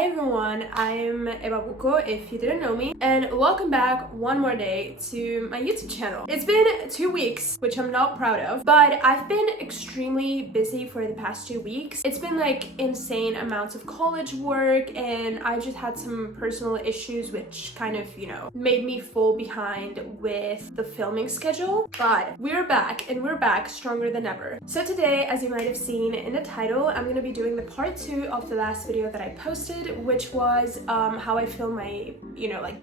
Hi everyone, I'm Eva Buko if you didn't know me, and welcome back one more day to my YouTube channel. It's been 2 weeks, which I'm not proud of, but I've been extremely busy for the past 2 weeks. It's been like insane amounts of college work, and I just had some personal issues which kind of, made me fall behind with the filming schedule. But we're back, and we're back stronger than ever. So today, as you might have seen in the title, I'm gonna be doing the part 2 of the last video that I posted, which was how I film my,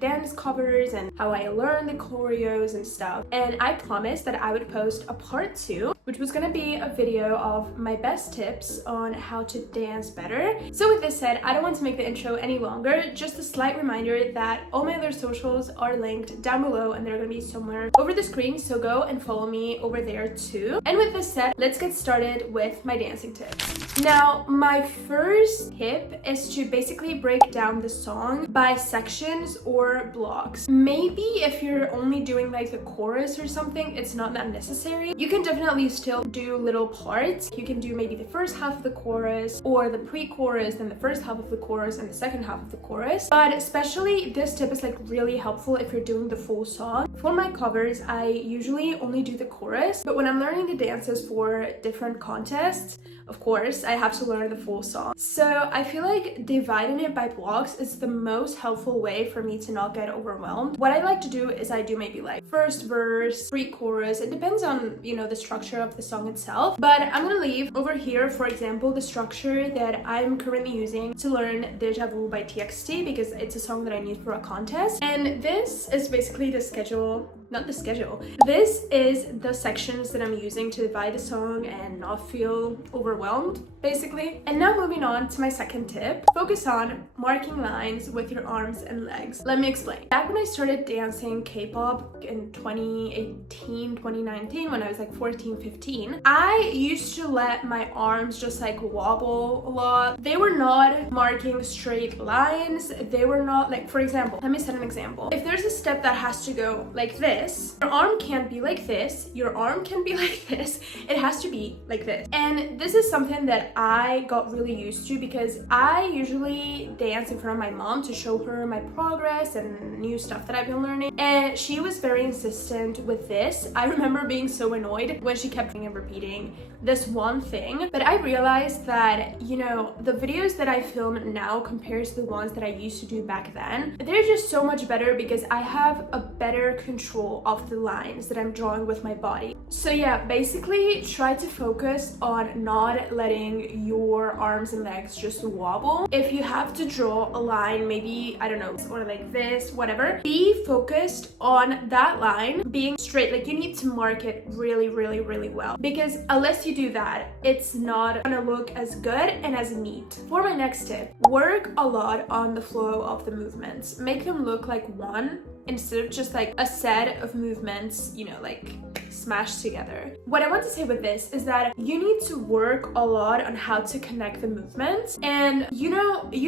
dance covers and how I learn the choreos and stuff. And I promised that I would post a part 2, which was gonna be a video of my best tips on how to dance better. So with this said, I don't want to make the intro any longer. Just a slight reminder that all my other socials are linked down below, and they're gonna be somewhere over the screen, so go and follow me over there too. And with this said, let's get started with my dancing tips. Now, my first tip is to basically break down the song by sections or blocks. Maybe if you're only doing like the chorus or something, it's not that necessary. You can definitely still do little parts. You can do maybe the first half of the chorus or the pre-chorus, then the first half of the chorus and the second half of the chorus. But especially this tip is like really helpful if you're doing the full song. For my covers, I usually only do the chorus, but when I'm learning the dances for different contests, of course, I have to learn the full song. So I feel like dividing it by blocks is the most helpful way for me to not get overwhelmed. What I like to do is I do maybe like first verse, pre-chorus. It depends on, the structure of the song itself. But I'm gonna leave over here, for example, the structure that I'm currently using to learn Deja Vu by TXT, because it's a song that I need for a contest. And this is basically the schedule. Not the schedule. This is the sections that I'm using to divide the song and not feel overwhelmed, basically. And now moving on to my second tip, focus on marking lines with your arms and legs. Let me explain. Back when I started dancing K-pop in 2018, 2019, when I was like 14, 15, I used to let my arms just like wobble a lot. They were not marking straight lines. They were not like, for example, let me set an example. If there's a step that has to go like this, your arm can't be like this, your arm can be like this, it has to be like this. And this is something that I got really used to because I usually dance in front of my mom to show her my progress and new stuff that I've been learning, and she was very insistent with this. I remember being so annoyed when she kept repeating this one thing, but I realized that, the videos that I film now compared to the ones that I used to do back then, they're just so much better because I have a better control of the lines that I'm drawing with my body. So yeah, basically try to focus on not letting your arms and legs just wobble. If you have to draw a line, maybe, I don't know, or like this, whatever, be focused on that line being straight. Like, you need to mark it really, really, really well, because unless you do that, it's not gonna look as good and as neat. For my next tip, work a lot on the flow of the movements. Make them look like one instead of just like a set of movements, like smashed together. What I want to say with this is that you need to work a lot on how to connect the movements, and you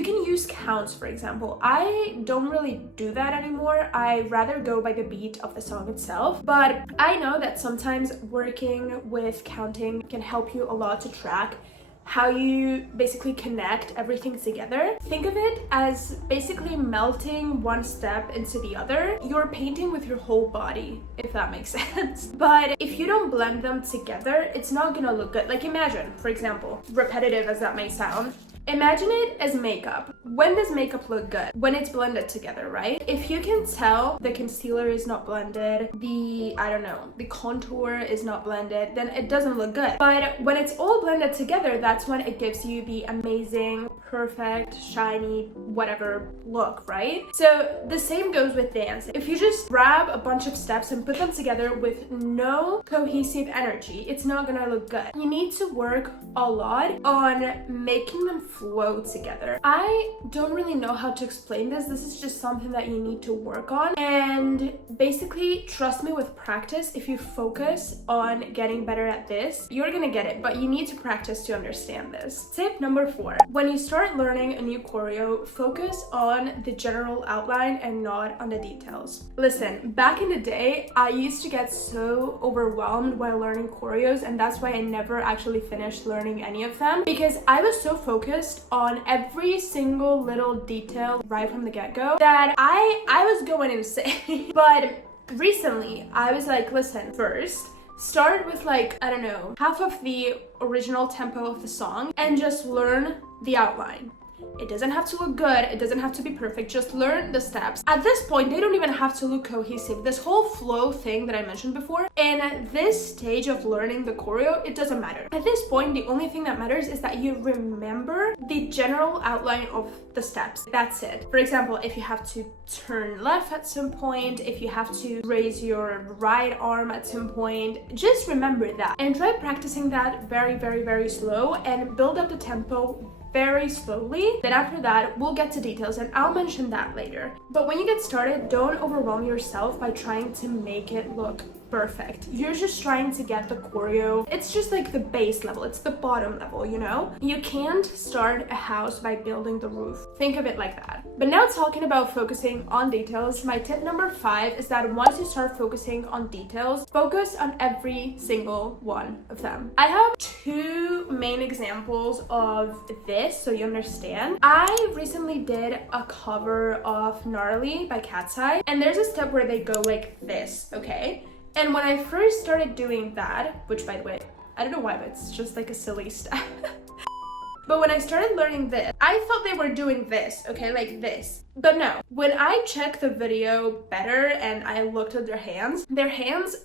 can use counts, for example. I don't really do that anymore. I rather go by the beat of the song itself, but I know that sometimes working with counting can help you a lot to track how you basically connect everything together. Think of it as basically melting one step into the other. You're painting with your whole body, if that makes sense. But if you don't blend them together, it's not gonna look good. Like, imagine, for example, repetitive as that may sound, imagine it as makeup. When does makeup look good? When it's blended together, right? If you can tell the concealer is not blended, the contour is not blended, then it doesn't look good. But when it's all blended together, that's when it gives you the amazing, perfect, shiny, whatever look, right? So the same goes with dance. If you just grab a bunch of steps and put them together with no cohesive energy, it's not gonna look good. You need to work a lot on making them flow together. I don't really know how to explain this. This is just something that you need to work on. And basically, trust me, with practice, if you focus on getting better at this, you're gonna get it, but you need to practice to understand this. Tip number 4. When you start learning a new choreo, focus on the general outline and not on the details. Listen, back in the day, I used to get so overwhelmed while learning choreos, and that's why I never actually finished learning any of them, because I was so focused focused on every single little detail right from the get-go that I was going insane. But recently I was like, listen, first start with like, I don't know, half of the original tempo of the song and just learn the outline. It doesn't have to look good, it doesn't have to be perfect, just learn the steps. At this point, they don't even have to look cohesive. This whole flow thing that I mentioned before, in this stage of learning the choreo, it doesn't matter. At this point, the only thing that matters is that you remember the general outline of the steps. That's it. For example, if you have to turn left at some point, if you have to raise your right arm at some point, just remember that. And try practicing that very, very, very slow and build up the tempo very slowly. Then after that, we'll get to details and I'll mention that later. But when you get started, don't overwhelm yourself by trying to make it look perfect. You're just trying to get the choreo. It's just like the base level, it's the bottom level, you know? You can't start a house by building the roof. Think of it like that. But now talking about focusing on details, my tip number 5 is that once you start focusing on details, focus on every single one of them. I have 2 main examples of this so you understand. I recently did a cover of Gnarly by Cat's Eye, and there's a step where they go like this, okay? And when I first started doing that, which by the way, I don't know why, but it's just like a silly step. But when I started learning this, I thought they were doing this, okay, like this. But no, when I checked the video better and I looked at their hands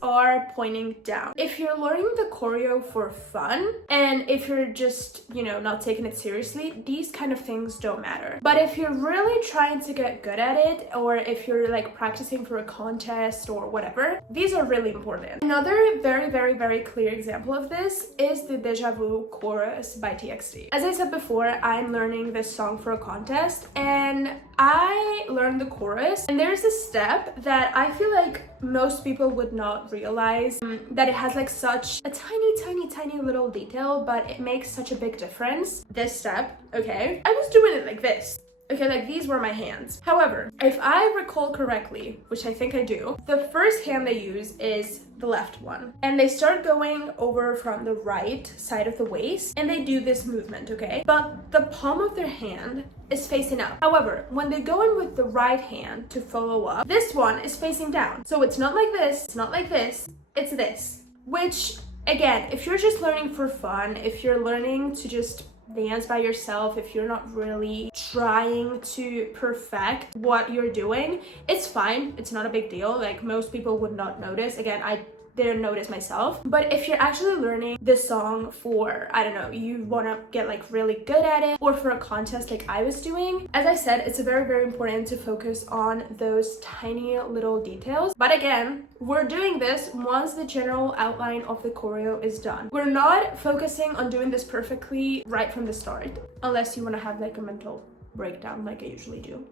are pointing down. If you're learning the choreo for fun, and if you're just, you know, not taking it seriously, these kind of things don't matter. But if you're really trying to get good at it, or if you're like practicing for a contest or whatever, these are really important. Another very, very, very clear example of this is the Deja Vu chorus by TXT. As I said before, I'm learning this song for a contest, and I learned the chorus, and there's a step that I feel like most people would not realize that it has like such a tiny little detail, but it makes such a big difference. This step, okay, I was doing it like this. Okay, like these were my hands. However, if I recall correctly, which I think I do, the first hand they use is the left one. And they start going over from the right side of the waist and they do this movement, okay? But the palm of their hand is facing up. However, when they go in with the right hand to follow up, this one is facing down. So it's not like this, it's not like this, it's this. Which, again, if you're just learning for fun, if you're learning to just dance by yourself, if you're not really trying to perfect what you're doing, it's fine. It's not a big deal. Like, most people would not notice. Again, I didn't notice myself. But if you're actually learning this song for, I don't know, you want to get like really good at it, or for a contest like I was doing, as I said, it's very, very important to focus on those tiny little details. But again, we're doing this once the general outline of the choreo is done. We're not focusing on doing this perfectly right from the start, unless you want to have like a mental breakdown like I usually do.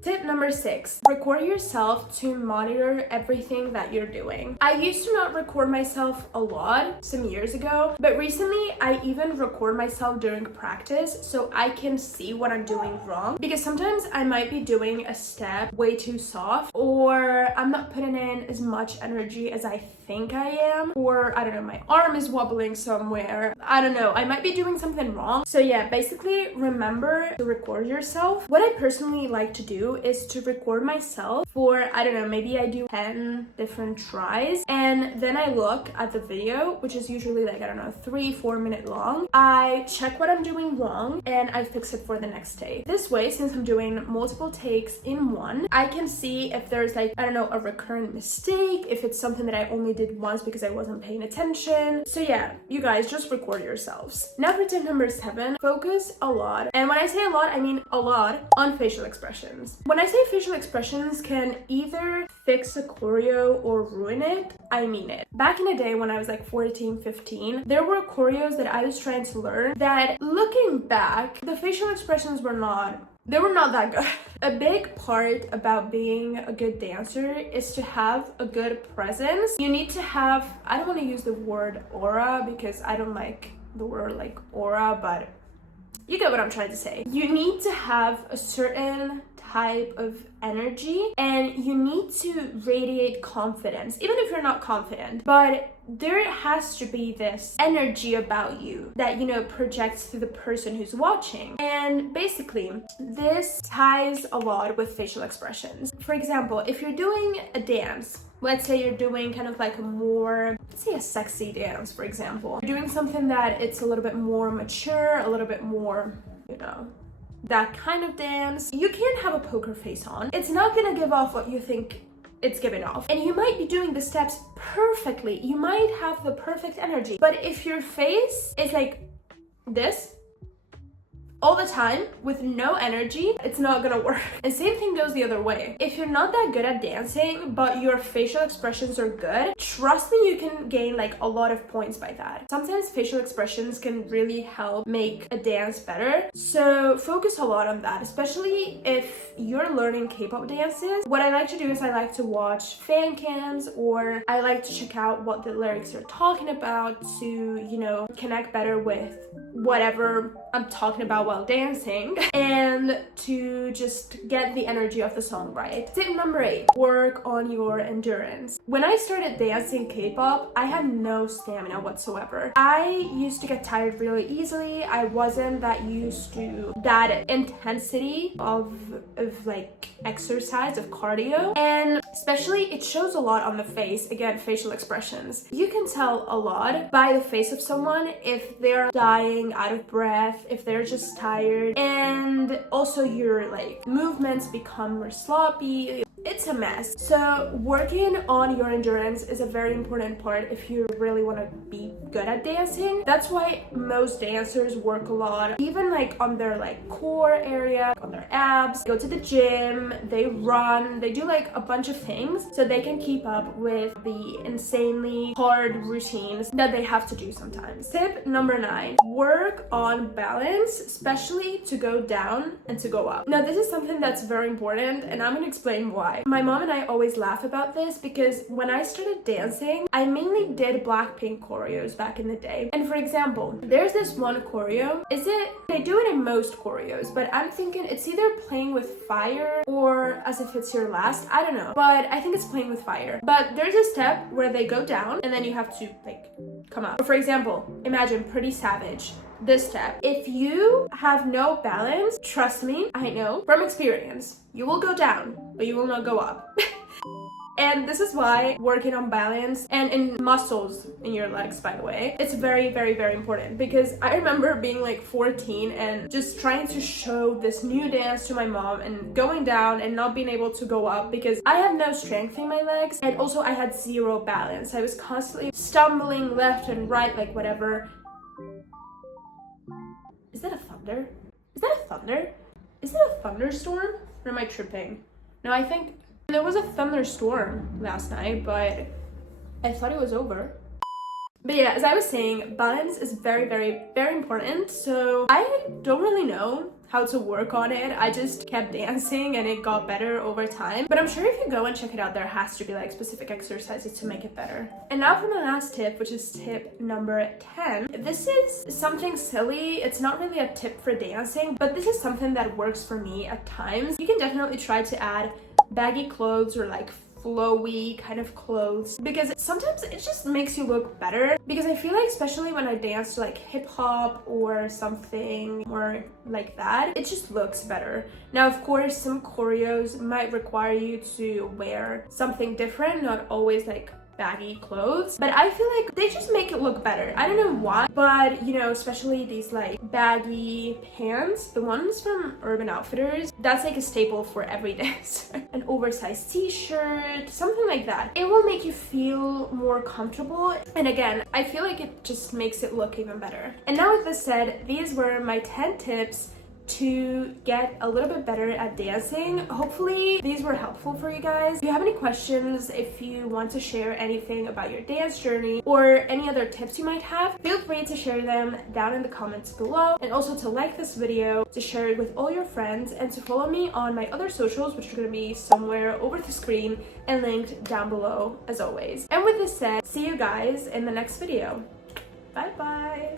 Tip number 6, record yourself to monitor everything that you're doing. I used to not record myself a lot some years ago, but recently I even record myself during practice so I can see what I'm doing wrong, because sometimes I might be doing a step way too soft, or I'm not putting in as much energy as I think I am, or I don't know, my arm is wobbling somewhere. I don't know, I might be doing something wrong. So yeah, basically remember to record yourself. What I personally like to do is to record myself for, I don't know, maybe I do 10 different tries, and then I look at the video, which is usually like, I don't know, 3-4 minute long. I check what I'm doing wrong and I fix it for the next day. This way, since I'm doing multiple takes in one, I can see if there's like, I don't know, a recurrent mistake, if it's something that I only did once because I wasn't paying attention. So yeah, you guys just record yourselves. Now for tip number 7, focus a lot. And when I say a lot, I mean a lot on facial expressions. When I say facial expressions can either fix a choreo or ruin it, I mean it. Back in the day when I was like 14, 15, there were choreos that I was trying to learn that, looking back, the facial expressions were not that good. A big part about being a good dancer is to have a good presence. You need to have, I don't want to use the word aura because I don't like the word like aura, but you get what I'm trying to say. You need to have a certain type of energy, and you need to radiate confidence, even if you're not confident. But there has to be this energy about you that, you know, projects to the person who's watching. And basically, this ties a lot with facial expressions. For example, if you're doing a dance, let's say you're doing kind of like a more, let's say a sexy dance, for example. You're doing something that it's a little bit more mature, a little bit more, you know, that kind of dance. You can't have a poker face on. It's not gonna give off what you think it's giving off. And you might be doing the steps perfectly. You might have the perfect energy. But if your face is like this all the time with no energy, it's not gonna work. And same thing goes the other way. If you're not that good at dancing, but your facial expressions are good, trust me, you can gain like a lot of points by that. Sometimes facial expressions can really help make a dance better. So focus a lot on that, especially if you're learning K-pop dances. What I like to do is I like to watch fan cams, or I like to check out what the lyrics are talking about to, you know, connect better with whatever I'm talking about while dancing, and to just get the energy of the song right. Tip number 8, work on your endurance. When I started dancing K-pop, I had no stamina whatsoever. I used to get tired really easily. I wasn't that used to that intensity of like exercise, of cardio, and especially it shows a lot on the face. Again, facial expressions. You can tell a lot by the face of someone if they're dying, out of breath, if they're just tired, and also your like movements become more sloppy. It's a mess. So working on your endurance is a very important part if you really want to be good at dancing. That's why most dancers work a lot, even like on their like core area, on their abs, go to the gym, they run, they do like a bunch of things so they can keep up with the insanely hard routines that they have to do sometimes. Tip number 9, work on balance, especially to go down and to go up. Now this is something that's very important, and I'm gonna explain why. My mom and I always laugh about this because when I started dancing, I mainly did Blackpink choreos back in the day. And for example, there's this one choreo. They do it in most choreos, but I'm thinking it's either playing with fire or as if it's your last. I don't know, but I think it's playing with fire. But there's a step where they go down and then you have to like come up. For example, imagine Pretty Savage. This step. If you have no balance, trust me, I know from experience, you will go down, but you will not go up. And this is why working on balance and in muscles in your legs, by the way, it's very, very, very important. Because I remember being like 14 and just trying to show this new dance to my mom and going down and not being able to go up because I have no strength in my legs, and also I had zero balance. I was constantly stumbling left and right, like whatever. Is that a thunder? Is that a thunder? Is that a thunderstorm? Or am I tripping? No, I think there was a thunderstorm last night, but I thought it was over. But yeah, as I was saying, balance is very, very, very important. So I don't really know how to work on it. I just kept dancing and it got better over time. But I'm sure if you go and check it out, there has to be like specific exercises to make it better. And now for my last tip, which is tip number 10. This is something silly. It's not really a tip for dancing, but this is something that works for me at times. You can definitely try to add baggy clothes or like flowy kind of clothes, because sometimes it just makes you look better. Because I feel like, especially when I dance to like hip hop or something more like that, it just looks better. Now of course some choreos might require you to wear something different, not always like baggy clothes, but I feel like they just make it look better. I don't know why, but you know, especially these like baggy pants, the ones from Urban Outfitters, that's like a staple for every dancer. An oversized t-shirt, something like that. It will make you feel more comfortable, and again, I feel like it just makes it look even better. And now with this said, these were my 10 tips to get a little bit better at dancing. Hopefully these were helpful for you guys. If you have any questions, if you want to share anything about your dance journey or any other tips you might have, feel free to share them down in the comments below, and also to like this video, to share it with all your friends, and to follow me on my other socials, which are going to be somewhere over the screen and linked down below as always. And with this said, see you guys in the next video. Bye bye.